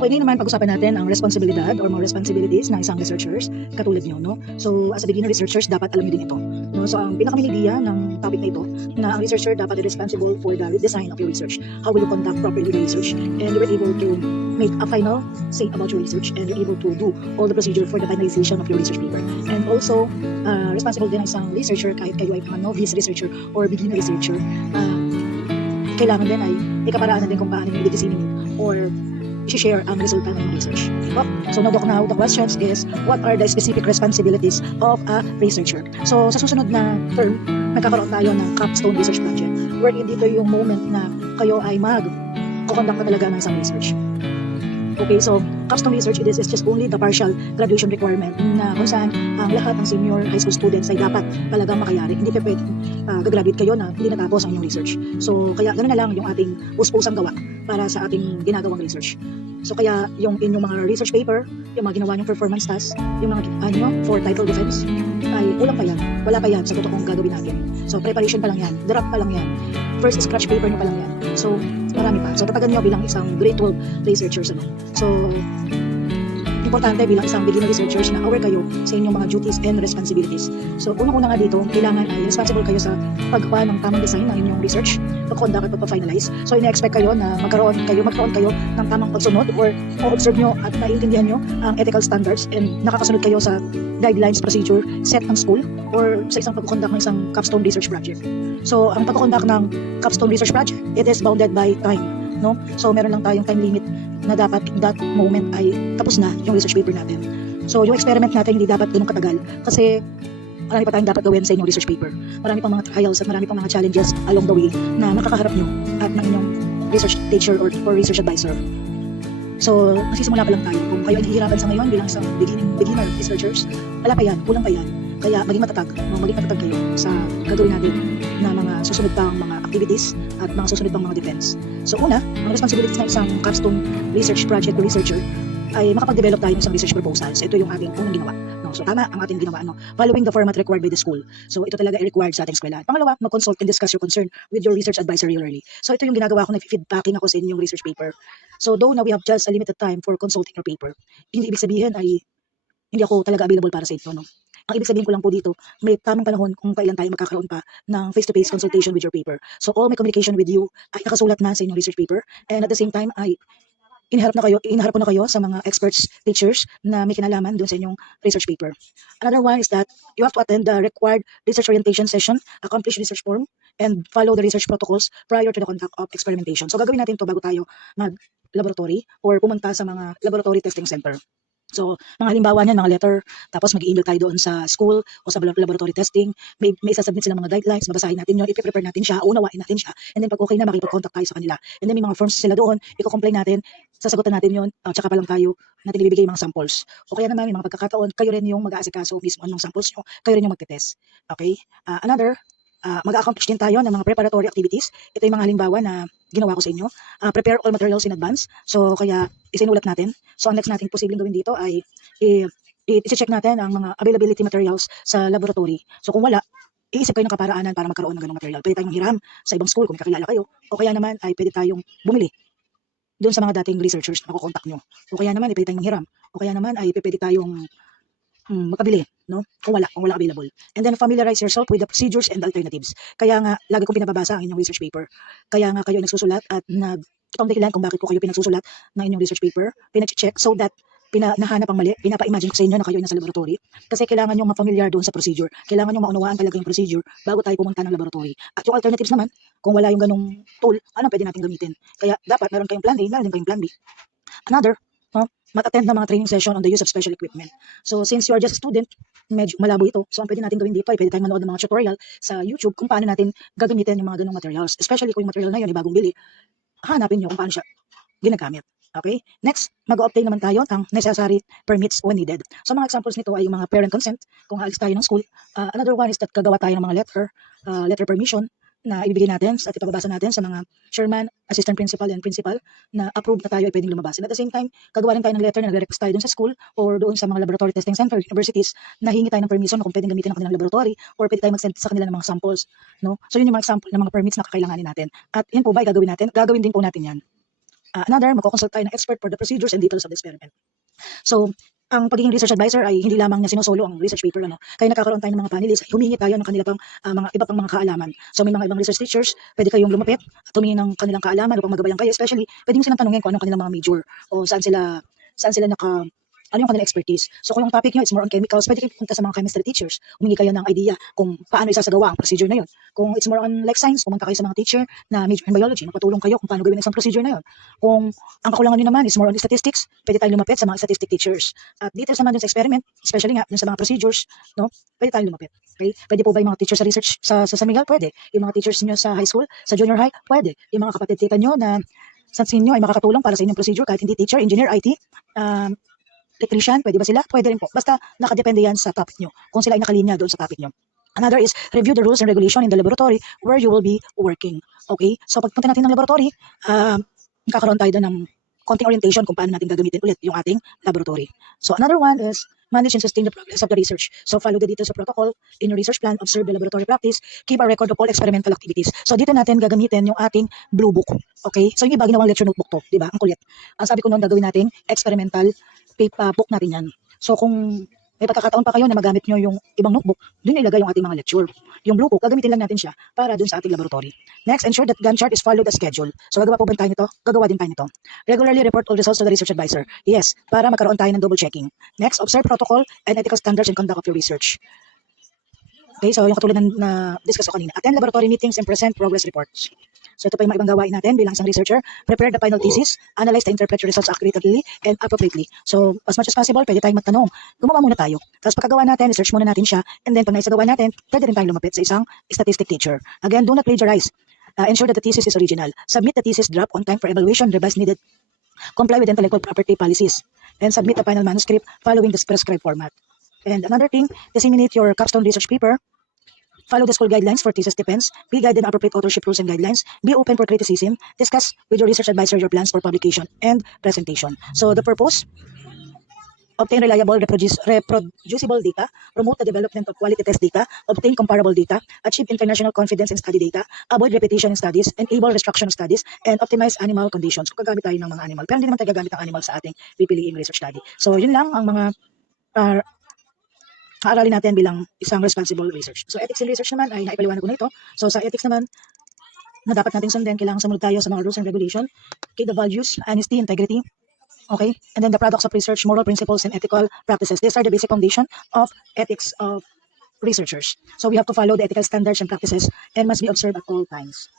Okay, ngayon naman pag-usapan natin ang responsibilidad or mga responsibilities ng isang researchers katulad nyo, no? So, as a beginner researchers, dapat alam nyo din ito. No? So, ang pinaka-main idea ng topic na ito, na ang researcher dapat ay responsible for the design of your research. How will you conduct properly the research? And you're able to make a final say about your research, and you're able to do all the procedure for the finalization of your research paper. And also, responsible din ang isang researcher, kahit kayo ay mga novice researcher or beginner researcher, kailangan din ay ikaparaan na din kung paano yung i-disseminate or i-share ang resulta ng research. Diba? So now the questions is, what are the specific responsibilities of a researcher? So sa susunod na term, nagkakaroon tayo ng capstone research project, wherein dito yung moment na kayo ay mag-conduct na talaga ng isang research. Okay, so capstone research, this is just only the partial graduation requirement na kung saan ang lahat ng senior high school students ay dapat talagang makayari. Hindi pa pwede gagraduate kayo na hindi natapos ang inyong research. So kaya ganoon na lang yung ating puspusang gawa para sa ating ginagawang research. So kaya yung inyong mga research paper, yung mga ginawa nyong performance task, yung mga for title defense, ay kulang pa yan. Wala pa yan sa totoong gagawin natin. So preparation pa lang yan, draft pa lang yan, first scratch paper nyo pa lang yan. So marami pa. So tatagan nyo bilang isang grade 12 researchers. So importante bilang isang beginner researchers na aware kayo sa inyong mga duties and responsibilities. So unang-una nga dito, kailangan ay responsible kayo sa paggawa ng tamang design ng inyong research, pag-conduct at pag-finalize. So ina-expect kayo na magkaroon kayo ng tamang pagsunod or o-observe nyo at naiintindihan nyo ang ethical standards and nakakasunod kayo sa guidelines, procedure set ng school or sa isang pag-conduct ng isang capstone research project. So ang pag-conduct ng capstone research project, it is bounded by time. No? So meron lang tayong time limit na dapat that moment ay tapos na yung research paper natin. So yung experiment natin hindi dapat ganun katagal kasi marami pa tayong dapat gawin sa inyong research paper. Marami pang mga trials at marami pang mga challenges along the way na makakaharap nyo at ng inyong research teacher or research advisor. So nagsisimula pa lang tayo. Kung kayo ay nahihirapan sa ngayon bilang isang beginner researchers, wala pa yan, kulang pa yan. Kaya maging matatag kayo sa gagawin natin na mga susunod pang mga activities at mga susunod pang mga defense. So una, ang responsibilities ng isang capstone research project or researcher ay makapag-develop tayo ng isang research proposal. So ito yung ating unang ginawa. No? So tama ang ating ginawa. No? Following the format required by the school. So ito talaga ay required sa ating eskwela. Pangalawa, mag-consult and discuss your concern with your research advisor regularly. So ito yung ginagawa ko, nag-feedbacking ako sa inyong research paper. So though na we have just a limited time for consulting your paper, hindi ibig sabihin ay hindi ako talaga available para sa inyo. No? Ang ibig sabihin ko lang po dito, may tamang panahon kung kailan tayo magkakaroon pa ng face-to-face consultation with your paper. So all my communication with you ay nakasulat na sa inyong research paper, and at the same time ay inaharap ko na kayo sa mga experts, teachers na may kinalaman doon sa inyong research paper. Another one is that you have to attend the required research orientation session, accomplish research form, and follow the research protocols prior to the conduct of experimentation. So gagawin natin to bago tayo mag-laboratory or pumunta sa mga laboratory testing center. So, mga halimbawa niyan, mga letter, tapos mag-i-email tayo doon sa school o sa laboratory testing, may isasubmit silang mga guidelines, babasahin natin yun, i-prepare natin siya, unawain natin siya, and then pag okay na, makipag-contact tayo sa kanila. And then may mga forms sila doon, i-complain natin, sasagutan natin yun, tsaka pa lang tayo, natin ibibigay yung mga samples. O kaya naman, may mga pagkakataon, kayo rin yung mag-aasikaso mismo ng samples nyo, kayo rin yung magte-test. Okay? Mag-accomplish din tayo ng mga preparatory activities. Ito yung mga halimbawa na ginawa ko sa inyo. Prepare all materials in advance. So, kaya isinulat natin. So, ang next natin posibleng gawin dito ay i-check natin ang mga availability materials sa laboratory. So, kung wala, iisip kayo ng kaparaanan para magkaroon ng ganong material. Pwede tayong hiram sa ibang school kung may kakilala kayo. O kaya naman ay pwede tayong bumili doon sa mga dating researchers na makukontak nyo. O kaya naman ay pwede tayong hiram. O kaya naman ay pwede tayong makabili, no? Kung wala available. And then familiarize yourself with the procedures and alternatives. Kaya nga, lagi kong pinababasa ang inyong research paper. Kaya nga kayo nagsusulat at itong dahilan kung bakit ko kayo pinagsusulat ng inyong research paper, pinag-check so that nahanap ang mali, pinapa-imagine ko sa inyo na kayo ay nasa laboratory. Kasi kailangan nyo ma-familiar doon sa procedure. Kailangan nyo maunawaan talaga yung procedure bago tayo pumunta ng laboratory. At yung alternatives naman, kung wala yung ganong tool, ano pwede natin gamitin? Kaya dapat meron kayong plan A, meron din kayong plan B. Another, mag-attend ng mga training session on the use of special equipment. So since you are just a student, medyo malabo ito. So ang pwede natin gawin dito ay pwede tayong manood ng mga tutorial sa YouTube kung paano natin gagamitin yung mga ganong materials. Especially kung yung material na yun ay bagong bili, hanapin nyo kung paano siya ginagamit. Okay? Next, mag-obtain naman tayo ng necessary permits when needed. So mga examples nito ay yung mga parent consent, kung haalis tayo ng school. Another one is that gagawa tayo ng mga letter permission na ibibigay natin at ipapabasa natin sa mga chairman, assistant principal, and principal na approved na tayo ay pwedeng lumabas. And at the same time, gagawa rin tayo ng letter na nagre-request tayo dun sa school or doon sa mga laboratory testing center, universities, na hingi tayo ng permission kung pwedeng gamitin ang kanilang laboratory or pwede tayo mag-send sa kanila ng mga samples. No? So yun yung mga example ng mga permits na kakailanganin natin. At yun po ba ay gagawin natin? Gagawin din po natin yan. Another, magkoconsult tayo ng expert for the procedures and details of the experiment. So, ang pagiging research advisor ay hindi lamang niya sinosolo ang research paper, ano. Kaya nagkakaroon tayo ng mga panelists, humingi tayo ng kanila pang mga iba pang mga kaalaman. So may mga ibang research teachers, pwede kayong lumapit at humingi ng kanilang kaalaman upang magabayan kayo. Especially, pwede mo silang tanungin kung anong kanilang mga major o saan sila ano yung kanilang expertise. So kung yung topic nyo is more on chemicals, pwede kayo pumunta sa mga chemistry teachers. Humingi kayo ng idea kung paano isasagawa ang procedure na yun. Kung it's more on life science, pumunta kayo sa mga teacher na major in biology, magpatulong kayo kung paano gawin ang isang procedure na yun. Kung ang kakulangan nyo naman is more on statistics, pwede tayo lumapit sa mga statistic teachers. At details naman dun sa experiment, especially nga dun sa mga procedures, no, pwede tayo lumapit. Okay? Pwede po ba yung mga teachers sa research sa San Miguel? Pwede. Yung mga teachers niyo sa high school, sa junior high? Pwede. Yung mga kapatid tita nyo na sa inyo ay makakatulong para sa inyong procedure kahit hindi teacher, engineer, IT, electrician, pwede ba sila? Pwede rin po. Basta nakadepende yan sa topic nyo. Kung sila ay nakalinya doon sa topic nyo. Another is review the rules and regulation in the laboratory where you will be working. Okay? So pagpunta natin ng laboratory, kakaroon tayo doon ng konting orientation kung paano natin gagamitin ulit yung ating laboratory. So another one is manage and sustain the progress of the research. So follow the details of protocol in your research plan, observe the laboratory practice, keep a record of all experimental activities. So dito natin gagamitin yung ating blue book. Okay? So yung iba ginawang lecture notebook to, di ba? Ang kulit. Ang sabi ko noon gagawin natin experimental paper book natin yan. So kung may pagkakataon pa kayo na magamit nyo yung ibang notebook, doon ilagay yung ating mga lecture. Yung blue book, gagamitin lang natin siya para doon sa ating laboratory. Next, ensure that Gantt chart is followed as schedule. So gagawa po ba tayo nito? Gagawa din tayo nito. Regularly report all results to the research advisor. Yes, para magkaroon tayo ng double checking. Next, observe protocol and ethical standards and conduct of your research. Okay, so yung katulad na discuss ko kanina. Attend laboratory meetings and present progress reports. So ito pa yung mga ibang gawain natin bilang isang researcher. Prepare the final thesis, analyze and interpret your results accurately and appropriately. So as much as possible, pwede tayong magtanong. Gumawa muna tayo. Tapos pagkagawa natin, research muna natin siya. And then pag naisagawa natin, pwede rin tayong lumapit sa isang statistic teacher. Again, do not plagiarize. Ensure that the thesis is original. Submit the thesis draft on time for evaluation, revise needed. Comply with intellectual property policies. And submit the final manuscript following the prescribed format. And another thing, disseminate your capstone research paper. Follow the school guidelines for thesis defense. Be guided in appropriate authorship rules and guidelines. Be open for criticism. Discuss with your research advisor your plans for publication and presentation. So the purpose, obtain reliable, reproducible data, promote the development of quality test data, obtain comparable data, achieve international confidence in study data, avoid repetition in studies, enable restriction of studies, and optimize animal conditions. Kung gagamit tayo ng mga animal, pero hindi naman tayo gagamit ng animal sa ating pipiliing research study. So yun lang ang mga aaralin natin bilang isang responsible research. So ethics in research naman ay naipaliwanag ko na ito. So sa ethics naman, na dapat nating sundin, kailangan sumunod tayo sa mga rules and regulation, okay, the values, honesty, integrity, okay, and then the products of research, moral principles, and ethical practices. These are the basic foundation of ethics of researchers. So we have to follow the ethical standards and practices and must be observed at all times.